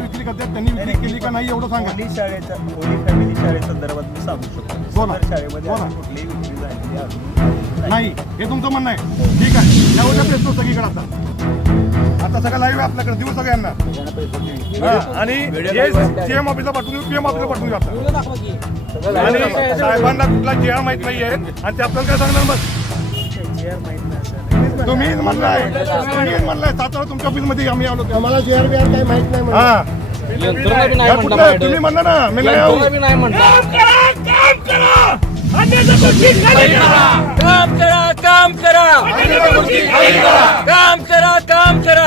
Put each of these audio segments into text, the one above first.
विक्री करतात त्यांनी विक्री केली का नाही एवढं सांगा. होली फॅमिली शाळेसंदर्भात मी सांगू शकतो. बोला. शाळेमध्ये बोला. कुठलीही विक्री झालेली अजून नाही हे तुमचं म्हणणं आहे. ठीक आहे त्यावर भेटतो सगळीकडे आता सगळं लाईव्ह आहे आपल्याकडे देऊ सगळ्यांना. आणि सीएम ऑफिसला पाठवून देऊ पीएम ऑफिसला पाठवून देऊ आता. आणि साहेबांना कुठला जेआर माहित नाही आहे आणि ते आपल्याला काय सांगणार मग तुम्ही म्हणलाय सातारा तुमच्या ऑफिस मध्ये आम्ही आलो आम्हाला जेआर बिआर काही माहित नाही. हा तुम्ही म्हणला ना मी नाही आहो. काम करा.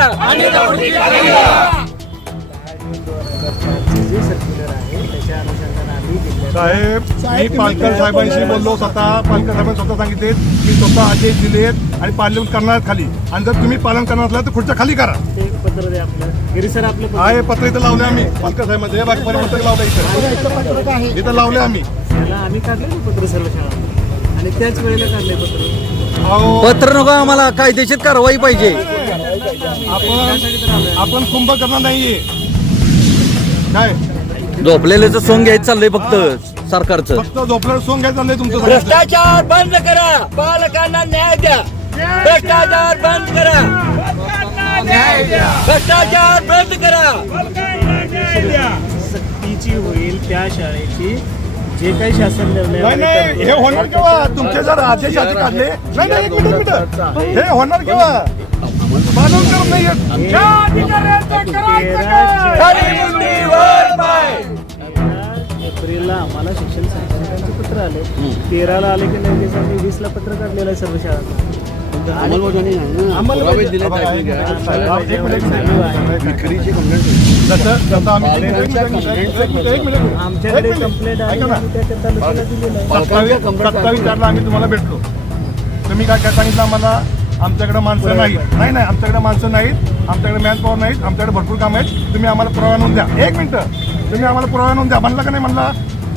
जे सर्क्युलर आहे त्याच्या अनुषंगाने आम्ही साहेब मी पालकर साहेबांशी बोललो स्वतः. पालकर साहेबांनी स्वतः सांगितले की स्वतः आदेश दिलेत आणि पार्लिमेंट करणार खाली आणि जर तुम्ही पालन करणार असला तर पुढच्या खाली करा. ते पत्र द्या आपलं गिरी सर आपलं आहे पत्र इथं लावले आम्ही पालकर साहेबांचे बाकी परिवर्तन लावलं इथं इथं लावले आम्ही. त्याला आम्ही काढले ना पत्र सर्व शाळा आणि त्याच वेळेला काढले पत्र. अहो, पत्र नको आम्हाला कायदेशीर कारवाई पाहिजे. आपण कुंभ करणार नाहीये काय झोपलेल्याचं सोंग घ्यायचं चाललंय फक्त सरकारचं. फक्त झोपल्यावर सोंग घ्यायचं चाललंय तुमचं सगळं. भ्रष्टाचार बंद करा. पालकांना न्याय द्या. भ्रष्टाचार बंद करा. भ्ष्टाचार बंद करा. सक्तीची होईल त्या शाळेची जे काही शासन नाही नाही हे होणार केव्हा तुमचे जर आदेश आधी काढले नाही नाही एक मिनिट हे होणार केव्हा मानून करत नाहीये. एप्रिलला आम्हाला शिक्षण संचालकांचे पत्र आले. 13ला आले की लगेच आम्ही 20ला पत्र काढलेलं आहे सर्व शाळांना. आमच्याकडे कंप्लेंट आहे आम्ही तुम्हाला भेटलो. तुम्ही काय काय सांगितलं आम्हाला आमच्याकडे माणसं नाहीत. नाही नाही आमच्याकडे माणसं नाहीत. आमच्याकडे मॅन पॉवर नाहीत. आमच्याकडे भरपूर काम आहेत. तुम्ही आम्हाला पुरावा आणून द्या. एक मिनिटं तुम्ही आम्हाला पुरावा आणून द्या. म्हणला का नाही म्हणला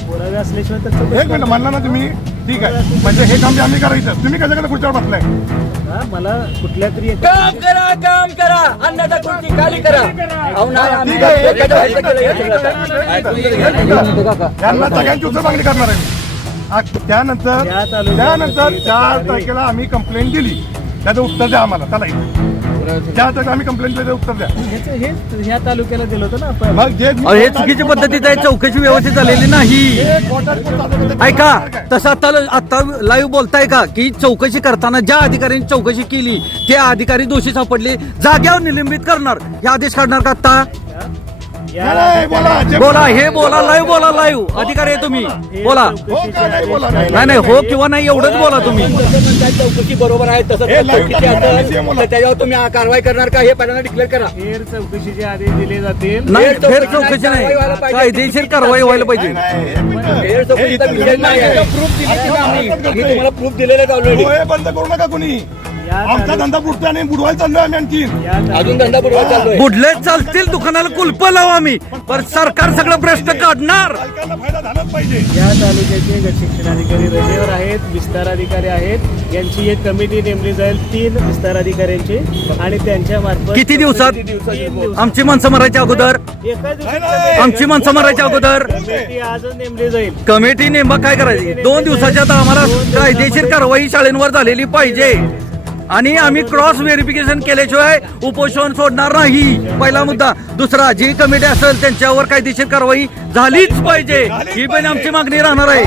पुरावे असल्याशिवाय त्याचं एक मिनिट म्हणला ना तुम्ही. ठीक आहे म्हणजे हे काम आम्ही करायचं. तुम्ही कशाकडे खुर्च्यावर बसलाय. मला कुठल्या तरी काम करा. अन्नदा खुर्ची खाली करा. त्यांना सगळ्यांची उत्तर मागणी करणार आहे. त्यानंतर 4 तारखेला आम्ही कंप्लेंट दिली. त्याचं उत्तर द्या आम्हाला. चला त्या तारखेला आम्ही कंप्लेंट दिलं उत्तर द्या. ह्या तालुक्याला दिलं होतं ना आपण. मग जे हे चुकीची पद्धतीत आहे. चौकशी व्यवस्थित झालेली नाही. ऐका तसं आता लाईव्ह बोलताय का की चौकशी करताना ज्या अधिकाऱ्यांनी चौकशी केली ते अधिकारी दोषी सापडले जाग्यावर निलंबित करणार हे आदेश काढणार का आता. बोला हे बोला लाईव्ह अधिकारी आहे तुम्ही बोला. नाही नाही हो किंवा नाही एवढंच बोला तुम्ही. चौकशी बरोबर आहे तसं त्याच्यावर तुम्ही कारवाई करणार का हे पहिल्यांदा डिक्लेअर करा. फेर चौकशीचे आदेश दिले जातील. नाही फेर चौकशी नाही कायदेशीर कारवाई व्हायला पाहिजे. मी तुम्हाला प्रूफ दिलेले ऑलरेडी. बंद करू नका कुणी. आमचा धंदा बुडतो आणि बुडवायला चाललोय आम्ही आणखी. अजून धंदा बुडवायला चाललोय. बुडले चालतील दुकानाला कुलप लावू आम्ही पण सरकार सगळं भ्रष्ट काढणार. फायदा झालाच पाहिजे. या तालुक्याचे गट शिक्षणाधिकारी रजेवर आहेत. विस्तार अधिकारी आहेत. यांची एक कमिटी नेमली जाईल 3 विस्तार अधिकाऱ्यांची आणि त्यांच्या मार्फत किती दिवसात आमची माणसं मरायच्या अगोदर आमची माणसं मरायच्या अगोदर कमिटी आजच नेमली जाईल. कमिटी नेमका काय करायची 2 दिवसाच्या आत आम्हाला कायदेशीर कारवाई शाळेंवर झालेली पाहिजे आणि आम्ही क्रॉस व्हेरिफिकेशन केल्याशिवाय उपोषण सोडणार नाही. पहिला मुद्दा. दुसरा जी कमिटी असेल त्यांच्यावर कायदेशीर कारवाई झालीच पाहिजे ही पण आमची मागणी राहणार आहे.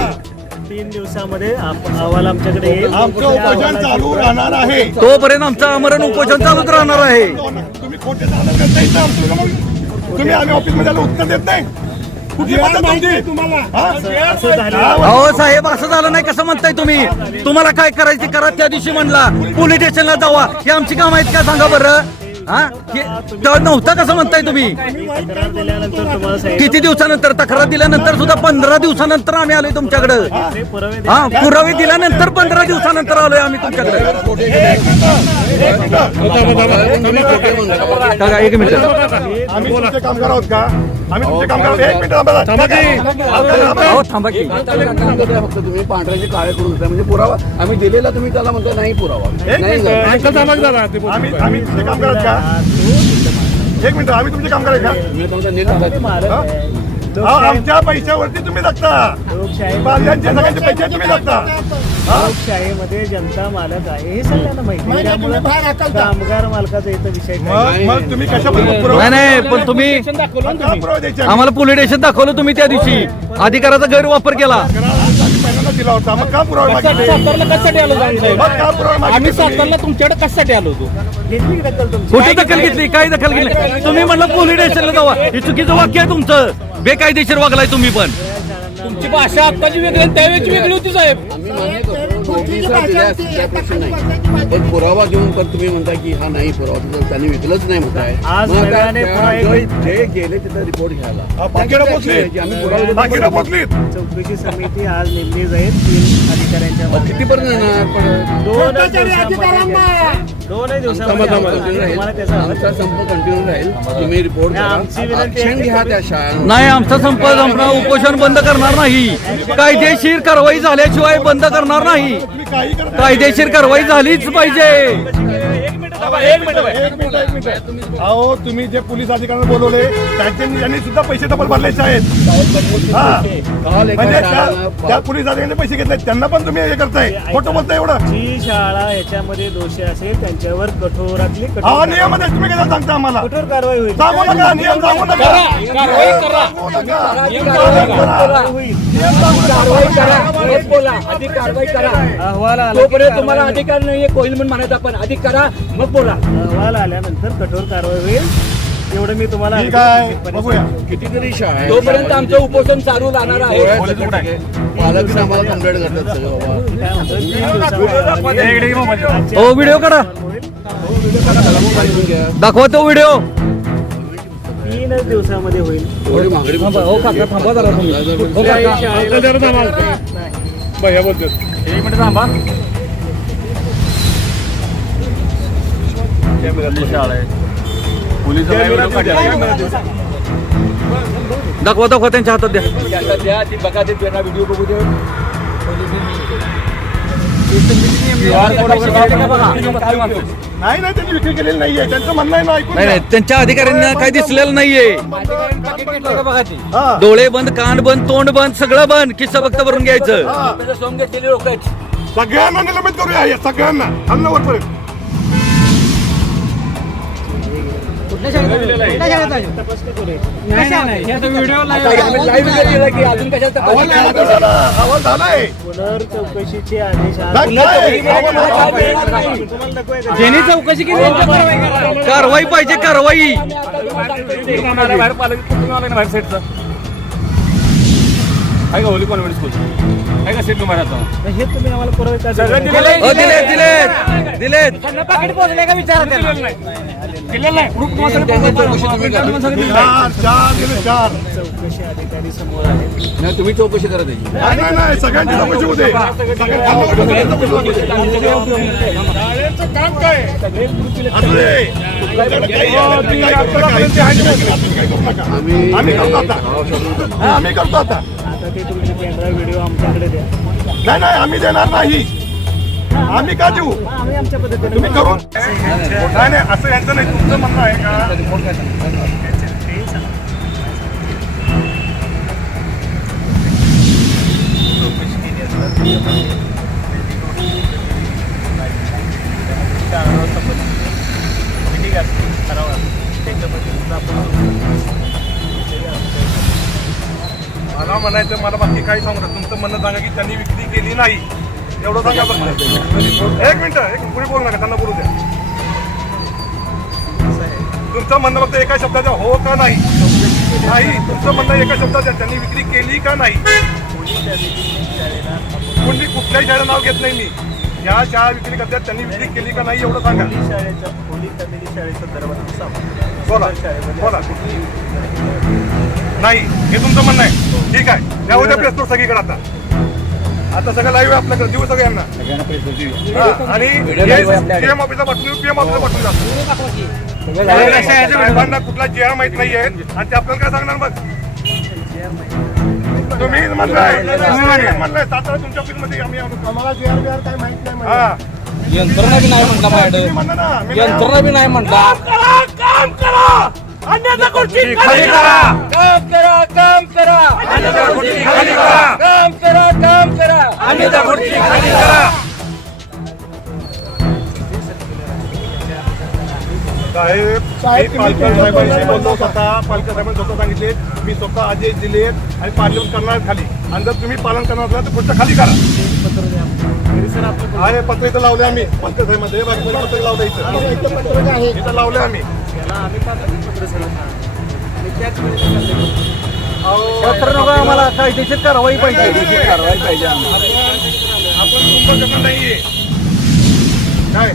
3 दिवसामध्ये अहवाल आमच्याकडे येईल. आमचं उपोषण चालू राहणार आहे. तोपर्यंत आमचं आमरण उपोषण चालूच राहणार आहे. तुम्ही खोटे दावा करता येत नाही. तुम्ही आम्ही ऑफिसमध्ये आलो उत्तर देत नाही. कुठली पद्धत तुमची? अहो साहेब असं झालं नाही कसं म्हणताय तुम्ही. तुम्हाला काय करायचं करा. त्या दिवशी म्हणला पोलीस स्टेशनला जावा हे आमची काम आहेत का सांगा बरं. नव्हता कसं म्हणताय तुम्ही. तक्रार दिल्यानंतर तुम्हाला किती दिवसानंतर तक्रार दिल्यानंतर सुद्धा 15 दिवसानंतर आम्ही आलोय तुमच्याकडे. पुरावे दिल्यानंतर 15 दिवसानंतर आलोय आम्ही तुमच्याकडे. एक मिनिट आम्ही तुमचे कामगार आहोत का. आम्ही तुमचे कामगार. एक मिनिट थांबा की फक्त तुम्ही पांढऱ्याचे काळे करून देता म्हणजे पुरावा आम्ही दिलेला तुम्ही त्याला म्हणता नाही पुरावा. आम्ही तुमचे कामगार आहोत का. एक मिनिट, आम्ही तुमचे कामगार आहे का? तुम्ही तुमचा नीट सांगा. तुम्ही मालक हा? आहे. हा, लोकशाही- आमच्या पैशावरती तुम्ही जगता. लोकशाही- बांधल्यांचे सगळ्यांचे पैसे तुम्ही जगता. हा? लोकशाहीमध्ये जनता मालक आहे हे सगळ्यांना माहिती आहे. त्यामुळे कामगार मालकाचा इथं विषय काय मग तुम्ही कशाबद्दल नाही पुरावा नाही पण तुम्ही का पुरावा द्यायचे? आम्हाला पोलीस स्टेशन दाखवलं तुम्ही त्या दिवशी अधिकाराचा गैरवापर केला. आम्ही पहिल्यांदा दिला होता, मग का पुरावा मागितला? सातारला कशासाठी आलो मग का पुरावा मागितला आम्ही तुम्ही? सातारला तुमच्याकडे कशासाठी आलो होतो घेतली की दखल तुमची? कुठे दखल घेतली? काय दखल घेतली? तुम्ही म्हणलं पोलीस स्टेशनला जावा. हे चुकीचं वाक्य आहे तुमचं. बेकायदेशीर वागलाय तुम्ही पण. तुमची भाषा आत्ताची वेगळी आणि त्यावेळेची वेगळी होती साहेब. आम्ही मान्य करतो नोटिसा दिल्या त्या प्रश्न नाही, पण पुरावा देऊन पण तुम्ही म्हणता की हा नाही पुरावा तुझं त्यांनी विकलंच नाही म्हणताय. आज मग आता नव्याने पुन्हा एक- जे गेले तिथं रिपोर्ट घ्यायला हा, पाकिटं पोचली. आम्ही पुरावा पाकिटं पोचलीत. चौकशी समिती आज नेमली जाईल 3 अधिकाऱ्यांच्या मागे. कितीपर्यंत येणार पण दोनच दिवसामध्ये तुम्हाला त्याचा आमचा संप कंटिन्यू राहील. तुम्ही रिपोर्ट नाही, आमची विनंती आहे ऍक्शन की घ्या तुम्ही- त्या शाळा. नाही आमचा संप संपणार, उपोषण बंद करणार नाही. कायदेशीर कारवाई झाल्याशिवाय बंद करणार नाही. तुम्ही काही करता. कायदेशीर कारवाई झालीच पाहिजे. एक मिनिट. अहो, तुम्ही जे पोलीस अधिकाऱ्यांना बोलवले त्यांनी सुद्धा पैसे डबल भरलेचे आहेत. हा. काल एका म्हणजे शाळेला त्या पोलीस अधिकाऱ्यांनी पैसे घेतले, त्यांना पण तुम्ही हे करताय. खोटं बोलताय एवढं. जी शाळा याच्यामध्ये दोषी असेल त्यांच्यावर कठोरातली हा कठोर नियम आहे, तुम्ही काय सांगता आम्हाला? कठोर कारवाई होईल. सांगू नका, नियम सांगू नका. कारवाई करा. सांगू नका. कारवाई होईल. कारवाई करा. मग बोला. आधी कारवाई करा. अहवाल आला की तोपर्यंत तुम्हाला कारवाई अधिकार नाहीये कोईल म्हणून म्हणायचं आपण. आधी करा मग बोला. अहवाल आल्यानंतर कठोर कारवाई होईल. एवढं मी तुम्हाला ठीक आहे, बघूया. कितीतरी शाळा आहेत. तोपर्यंत आमचं उपोषण चालू राहणार आहे. पालक आम्हाला कंप्लेंट करतात सगळं बाबा. काय म्हणतो, 3 दिवसामध्ये हो व्हिडिओ काढा, दाखवा तो व्हिडिओ. 3 दिवसामध्ये होईल. एवढी मागणी थांबा जरा तुम्ही. भैया बोलतोय. दाखवा दाखवा त्यांच्या हातात द्या. द्या ती बघा ते त्यांना व्हिडिओ बघू दे. नाही त्यांनी विक्री केलेली नाहीये, त्यांचं म्हणणं आहे ना, ऐकून नाही नाही घ्या. त्यांच्या अधिकाऱ्यांना काही दिसलेलं नाहीये. हा. डोळे बंद, कान बंद, तोंड बंद, सगळं बंद. किस्सा फक्त भरून घ्यायचं. हा. सोंग घेतलेली लोक आहेत. सगळ्यांना निलंबित करूया, या सगळ्यांना अन्नवरपर्यंत. तपास का करू? लाईव्ह केलं की अजून कशात अहवाल अहवाल झालाय. पुनर्चौकशीचे आदेश आज तुम्हाला दाखवाय का? ज्यांनी चौकशी केली त्यांच्यावर कारवाई करा. कारवाई पाहिजे, कारवाई. बाहेर पालक तुम्ही आला ना बाहेर सेटचा आहे का होली कॉन्व्हेंट स्कूल आहे का सेट तुम्हाला आता हे तुम्ही आम्हाला पुरावे का देता? हो दिलेत दिलेत दिलेत. पाकिट पोहोचले का विचारा त्यांना दिलेलं नाही प्रूफ त्यांनी चौकशी तुम्ही करा. चार गेले 4. चौकशी अधिकारी समोर आहेत. नाही तुम्ही चौकशी करा त्याची. नाही सगळ्यांची चौकशी होते. सगळ्यांची शाळेचं काम काय असू दे. तुमच्याकडे काही आलं तरी काही करू नका. काही करू नका. आम्ही करतो आता. हा, आम्ही करतो आता. आता ते तुमचे कॅमेरा व्हिडिओ आमच्याकडे द्या. नाही आम्ही देणार नाही. आम्ही का देऊ? आम्ही आमच्या पद्धतीने तुम्ही करून नाही असं यांचं नाही. तुमचं म्हणणं आहे का? मला म्हणायचं, मला बाकी काही सांगू नका. तुमचं म्हणणं सांगा की त्यांनी विक्री केली नाही, एवढं सांगा बरं. एक मिनिट पुढे बोलू नका, त्यांना बोलू द्या. तुमचं म्हणणं फक्त एका शब्दाचा हो का नाही. नाही, तुमचं म्हणणं एका शब्दाचं आहे, त्यांनी विक्री केली का नाही. कोणी कुठल्याही शाळेचं नाव घेत नाही मी. ज्या शाळा विक्री करतात त्यांनी विक्री केली का नाही एवढं सांगा. शाळेच्या पोलीस कमिटी शाळेचा दरवाजा बोला बोला. नाही हे तुमचं म्हणणं आहे. ठीक आहे, त्या उद्या प्रेस सगळीकडे आता सगळं लाईव्ह आहे आपल्याकडे. देऊ सगळ्यांना. हा, आणि पीएम ऑफिसला पाठवून पीएम ऑफिसला पाठवून जातो. साहेबांना कुठला जेआर माहित नाहीये आणि ते आपल्याला काय सांगणार मग. तुम्ही म्हणलाय सातारा तुमच्या ऑफिसमध्ये आम्ही आम्हाला जेआर बिआर काय माहित नाही. हा, यंत्रणा बी नाही म्हणता तुम्ही माझ्याकडे. म्हणा ना. मी यंत्रणा बी नाही म्हणता. काम करा अन्यथा खुर्ची खाली करा. काम करा काम करा अन्यथा खुर्ची खाली करा. काम करा अन्यथा खुर्ची खाली करा. साहेब मी पालकर साहेबांशी बोललो स्वतः. पालकर साहेबांनी स्वतः सांगितले मी स्वतः आदेश दिले आणि पालन करणार खाली. आणि जर तुम्ही पालन करणार असाल तर पुढचं खाली करा. आहे पत्र इथं लावले आम्ही पालकर साहेबांमध्ये बाकी पत्र लावलं इथं लावले आम्ही. पत्र नको आम्हाला कायदेशीर कारवाई पाहिजे. कारवाई पाहिजे आपण कुंभकर्ण नाहीये काय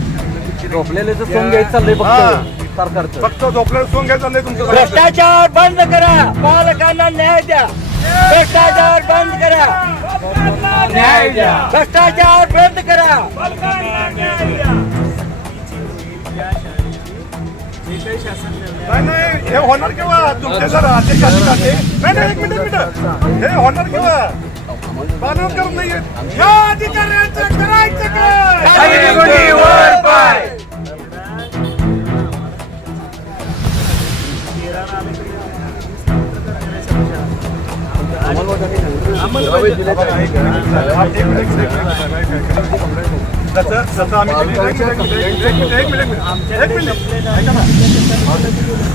झोपलेले तर सोंग घ्यायचं चाललंय फक्त सरकारचं. फक्त झोपलेलं सोंग घ्यायचं चाललंय तुमचं. भ्रष्टाचार बंद करा पालकांना न्याय द्या भ्रष्टाचार बंद करा न्याय द्या. भ्रष्टाचार बंद करा नाही नाही हे होणार केव्हा तुमचे जर अध्यक्ष अधिकारी नाही एक मिनिट हे होणार केव्हा पालन करत नाहीये. या अधिकाऱ्यांचं करायचं काय? वर पाय. तसं आम्ही एक मिनिट ऐका ना.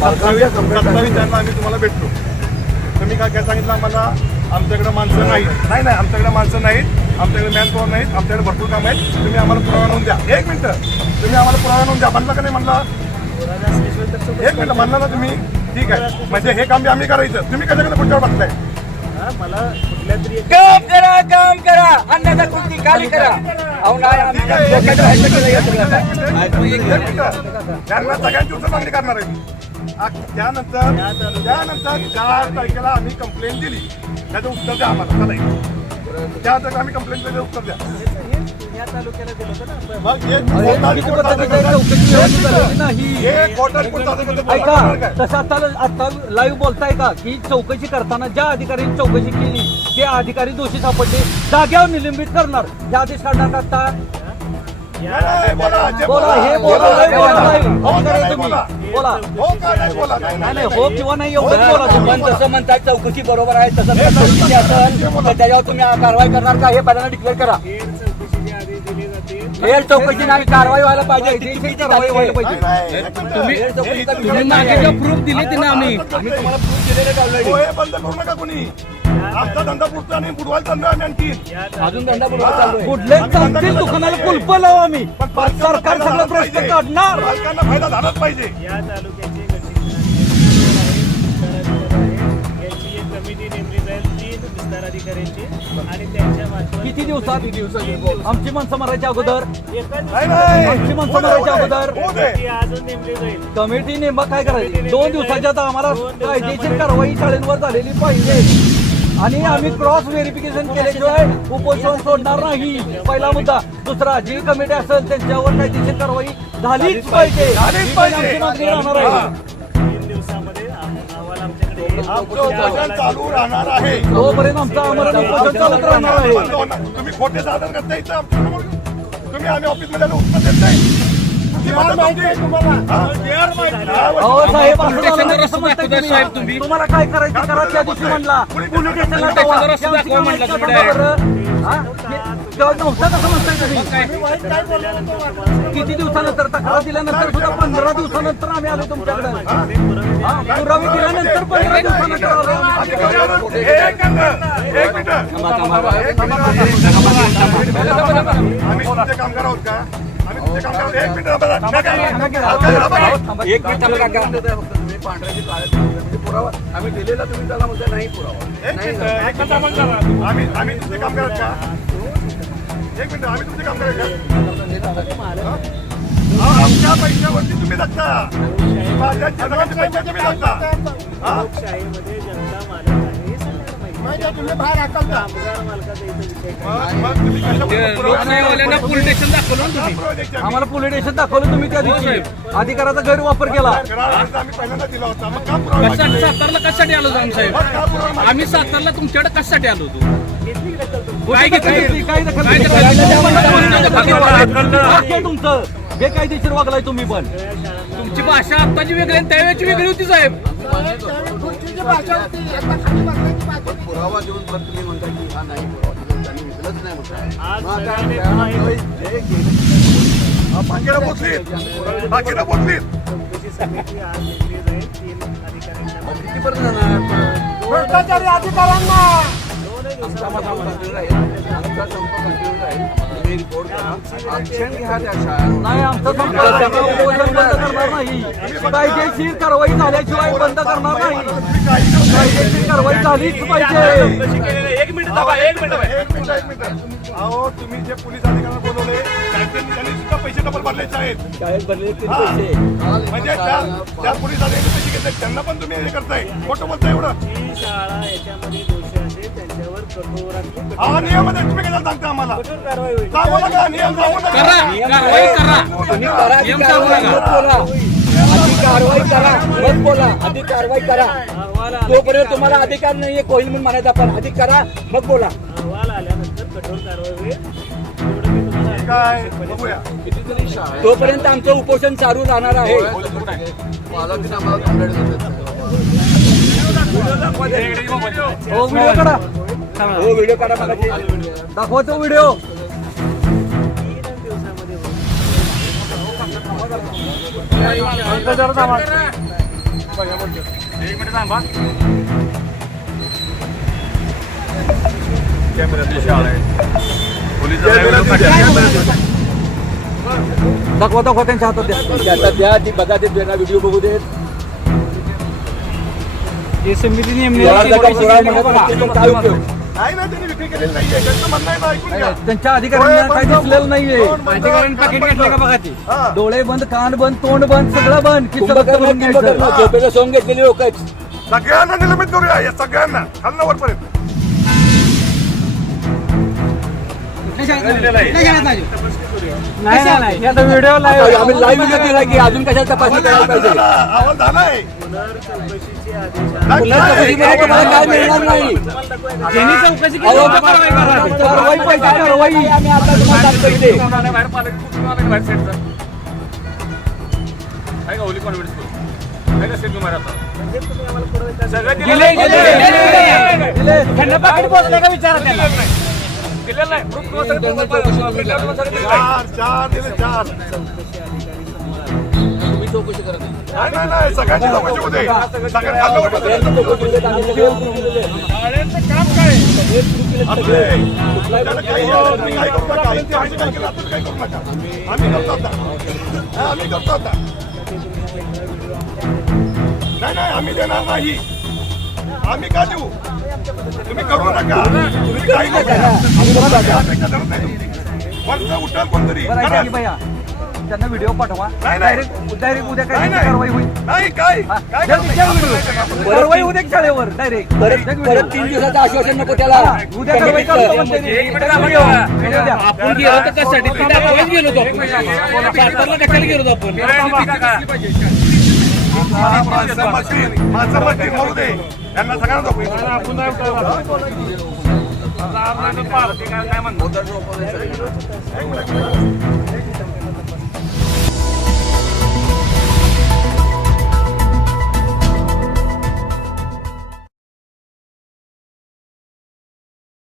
27 तारखेला आम्ही तुम्हाला भेटलो. तुम्ही काय काय सांगितलं आम्हाला आमच्याकडे माणसं नाहीत. नाही नाही आमच्याकडे माणसं नाहीत आमच्याकडे मॅन पॉवर नाहीत आमच्याकडे भरपूर काम आहेत. तुम्ही आम्हाला पुरावा आणून द्या. एक मिनिट तुम्ही आम्हाला पुरावा आणून द्या म्हणला का नाही म्हणला. एक मिनिट म्हणला ना तुम्ही ठीक आहे म्हणजे हे काम बी आम्ही करायचं. तुम्ही कशाकडे पुढच्यावर बसलाय. काम करा अन्यथा खुर्ची खाली करा अहो नाही आम्हाला डोक्यात राहायचं की नाही हे सगळं आता? त्यांना सगळ्यांची उत्तर मागणी करणार आहे मी. त्यानंतर 4 तारखेला आम्ही कंप्लेंट दिली. त्याचं उत्तर द्या आम्हाला चालेल. त्या तारखेला आम्ही कंप्लेंट दिलं उत्तर द्या. मग ऐका तसं आता लाईव्ह बोलताय का की चौकशी करताना ज्या अधिकाऱ्यांनी चौकशी केली ते अधिकारी दोषी सापडले जाग्यावर निलंबित करणार हे आदेश काढणार का आता. बोला हे बोला बोला नाही नाही हो किंवा नाही एवढंच बोला तुम्ही. पण जसं म्हणताय चौकशी बरोबर आहे तसं जर चौकशी असेल तर त्याच्यावर तुम्ही कारवाई करणार का हे पहिल्यांदा डिक्लेअर करा. फेर चौकशी नाही कारवाई व्हायला पाहिजे. किती कारवाई व्हायला पाहिजे. तुम्ही मागे प्रूफ दिले ते ना आम्ही तुम्हाला प्रूफ दिलेले ऑलरेडी. बंद करू नका कोणी. आमचा धंदा पुढचा आणि बुडवायला धंदा आम्ही आणखी अजून धंदा बुडवा चालू आहे. कुठले चालतील दुकानाला कुलप लावू आम्ही पण सरकार सगळं प्रश्न काढणार. मालकांना फायदा झालाच पाहिजे. या तालुक्याचे यांची एक कमिटी नेमली जाईल 3 विस्तार अधिकाऱ्यांची आणि त्यांच्या मार्फत किती दिवसात आमची माणसं मारायच्या अगोदर आमची माणसं मारायच्या अगोदर ती अजून नेमली जाईल. कमिटी नेमकं काय करायची 2 दिवसाच्या आत आम्हाला कायदेशीर कारवाई शाळेंवर झालेली पाहिजे आणि आम्ही क्रॉस व्हेरिफिकेशन केल्याशिवाय उपोषण सोडणार नाही. पहिला मुद्दा. दुसरा जी कमिटी असेल त्यांच्यावर कायदेशीर कारवाई झालीच पाहिजे. आमची मागणी राहणार आहे. 3 दिवसामध्ये अहवाल आमच्याकडे येईल. आमचं उपोषण चालू राहणार आहे. तोपर्यंत आमचं आमरण उपोषण चालत राहणार आहे. तुम्ही खोटे साधन करता इथं आमच्यासमोर. तुम्ही आम्ही ऑफिसमध्ये उत्तर देत नाही. अहो साहेब असं झालं नाही कसं म्हणताय तुम्ही? तुम्हाला काय करायचं करा. त्या दिवशी म्हणला पोलीस स्टेशनला जावा. त्या दिवशी काय म्हणलं बरं? हा? तेव्हा नव्हतं कसं म्हणताय तुम्ही? किती दिवसानंतर तक्रार दिल्यानंतर सुद्धा 15 दिवसानंतर आम्ही आलो तुमच्याकडे. पुरावे दिल्यानंतर 15 दिवसानंतर आलो. एक मिनिट आम्ही तुमचे कामगार आहोत का. आम्ही तुमचे कामगार. एक मिनिट एक मिनिट थांबा काका. पांढऱ्याची काळ्या पुरावा आम्ही दिलेला तुम्ही त्याला म्हणता नाही पुरावा. आम्ही तुमचे कामगार आहेत का. एक मिनिट आम्ही तुमचे कामगार आहेत का. आमच्या पैशावरती तुम्ही जगता. माझ्या जगाच्या पैशाचे तुम्ही जगता. लोकशाहीमध्ये जनता मालक आहे हे सांगायला पाहिजे. तुम्ही बाहेर हाकलता. कामगार मालकाचा इथं विषय मग तुम्ही कशामुळे लोकशाहीवाल्यांना पोलीस स्टेशन दाखवलं ना तुम्ही. आम्हाला पोलीस स्टेशन दाखवलं तुम्ही त्या दिवशी. अधिकाराचा गैरवापर केला. आम्ही पहिल्यांदा दिला होता. मग का पुरावा मागितला? सातारला कशासाठी आलो साहेब मग का पुरावा मागितला? आम्ही सातारला तुमच्याकडे कशासाठी आलो होतो काय घेतली? काय दखल काय घेतली? दखल? वाक्य तुमचं बेकायदेशीर वागलाय तुम्ही पण. तुमची भाषा आत्ताची वेगळी आणि त्यावेळेची वेगळी होती साहेब. पण पुरावा देऊन पण तुम्ही म्हणता की हा नाही पुरावा त्यांनी विकलंच नाही आज म्हणताय. सगळ्यांनी मग आता माहिती- जे गेले बाकीला बोललीत बाकीला बोललीत चौकशी समिती आज नेमली जाईल 3 अधिकाऱ्यांच्या मग कितीपर्यंत जाणार भ्रष्टाचारी अधिकाऱ्यांना आमचा संप कंटिन्यू राहील आमचा संप कंटिन्यू राहील तुम्ही रिपोर्ट करा ऍक्शन घ्या त्या शाळांवर. नाही आमचं संप उपोषण बंद करणार नाही कायदेशीर कारवाई झाल्याशिवाय बंद करणार नाही कायदेशीर कारवाई झालीच पाहिजे एक मिनिट थांबा, एक मिनिट थांबा. एक मिनिट अहो तुम्ही जे पोलीस अधिकाऱ्यांना बोलवले त्यांनी सुद्धा पैसे डबल भरलेचे आहेत हा. म्हणजे त्या पोलीस अधिकारी पैसे घेतले त्यांना पण तुम्ही हे करताय खोटं बोलताय एवढं जी शाळा याच्यामध्ये दोषी असेल त्यांच्यावर कठोरातली हा नियम आहे तुम्ही काय सांगता आम्हाला कठोर कारवाई होईल. सांगू नका नियम सांगू नका करा, कारवाई करा. तुम्ही करा आधी नियम कारवाई, सांगू मग बोला. आधी कारवाई करा मग बोला. आधी कारवाई करा अहवाल आला की तोपर्यंत तुम्हाला अधिकार नाहीये कोईल म्हणून म्हणायचं आपण आधी करा मग बोला. अहवाल आल्यानंतर कठोर कारवाई होईल एवढं मी तुम्हाला काय बघूया कितीतरी शाळा तोपर्यंत आमचं उपोषण चालू राहणार आहे. पालकांनी आम्हाला कंप्लेंट देतात हो व्हिडिओ काढा हो व्हिडिओ काढा मला ते. दाखवा तो व्हिडिओ 3 दिवसामध्ये होईल. एक मिनिट थांबा. दाखवा त्यांच्या हातात द्या ते आता द्या ती बघा ते त्यांना व्हिडिओ बघू देत. काय उपयोग? नाही ना त्यांनी विक्री केलेली नाहीये त्यांचं म्हणणं आहे ना, ऐकून घ्या त्यांच्या अधिकाऱ्यांना काही दिसलेलं नाहीये हा. डोळे बंद कान बंद तोंड बंद सगळं बंद कुंभकर्ण, कुंभकर्ण, झोपेचं सोंग घेतलेले लोक आहेत. सगळ्यांना निलंबित करूया या सगळ्यांना खालना वरपर्यंत आम्ही लाईव्ह व्हिडिओ दिला की अजून कशाला तपासणी करायला पाहिजे. अहवाल झालाय पुनर्चौकशीचे आदेश पुनर्चौकशीमध्ये तुम्हाला काय मिळणार नाही. ज्यांनी चौकशी केली अहो, त्यांना कारवाई करा. कारवाई पाहिजे, कारवाई आम्ही आता तुम्हाला सांगतो इथे. बाहेर पालक कुठून आलं बाहेर सेटचं? आहे का होली कॉन्फिडन्स करू? आहे का सेट तुम्हाला आता? सगळं दिलेलं आहे. त्यांना पाकिट पोहोचलंय का विचारा त्यांना. दिलेलं नाही. प्रूफ तुम्हाला सगळं तुम्हाला दिलेलं आहे. चार दिले चार तुम्ही चौकशी करत नाही. नाही सगळ्यांची चौकशी होते सगळ्यांनी खालना वरपर्यंत आपले त्याला काही तुम्ही काही करू नका आम्ही काय केलं आपण काही करू नका आम्ही करतो आता हा, आम्ही करतो आता नाही आम्ही देणार नाही आम्ही का देऊ तुम्ही करू नका तुम्ही काही करू नका वरचं उठल कोणतरी करा. त्यांना व्हिडिओ पाठवा नाही. डायरेक्ट उद्या काय नाही कारवाई होईल नाही काय काय कारवाई उद्या शाळेवर डायरेक्ट परत 3 दिवसाचं आश्वासन नको त्याला. उद्या कारवाई करतो म्हणते ती. एक मिनिट थांबा. आपण गेलो तर कशासाठी ते दाखवायला गेलो होतो आपण. सातारला कशाला गेलो होतो आपण? माझं मत मरू दे त्यांना सगळ्यांना काय म्हणतो? मोदर झोपवण्यासाठी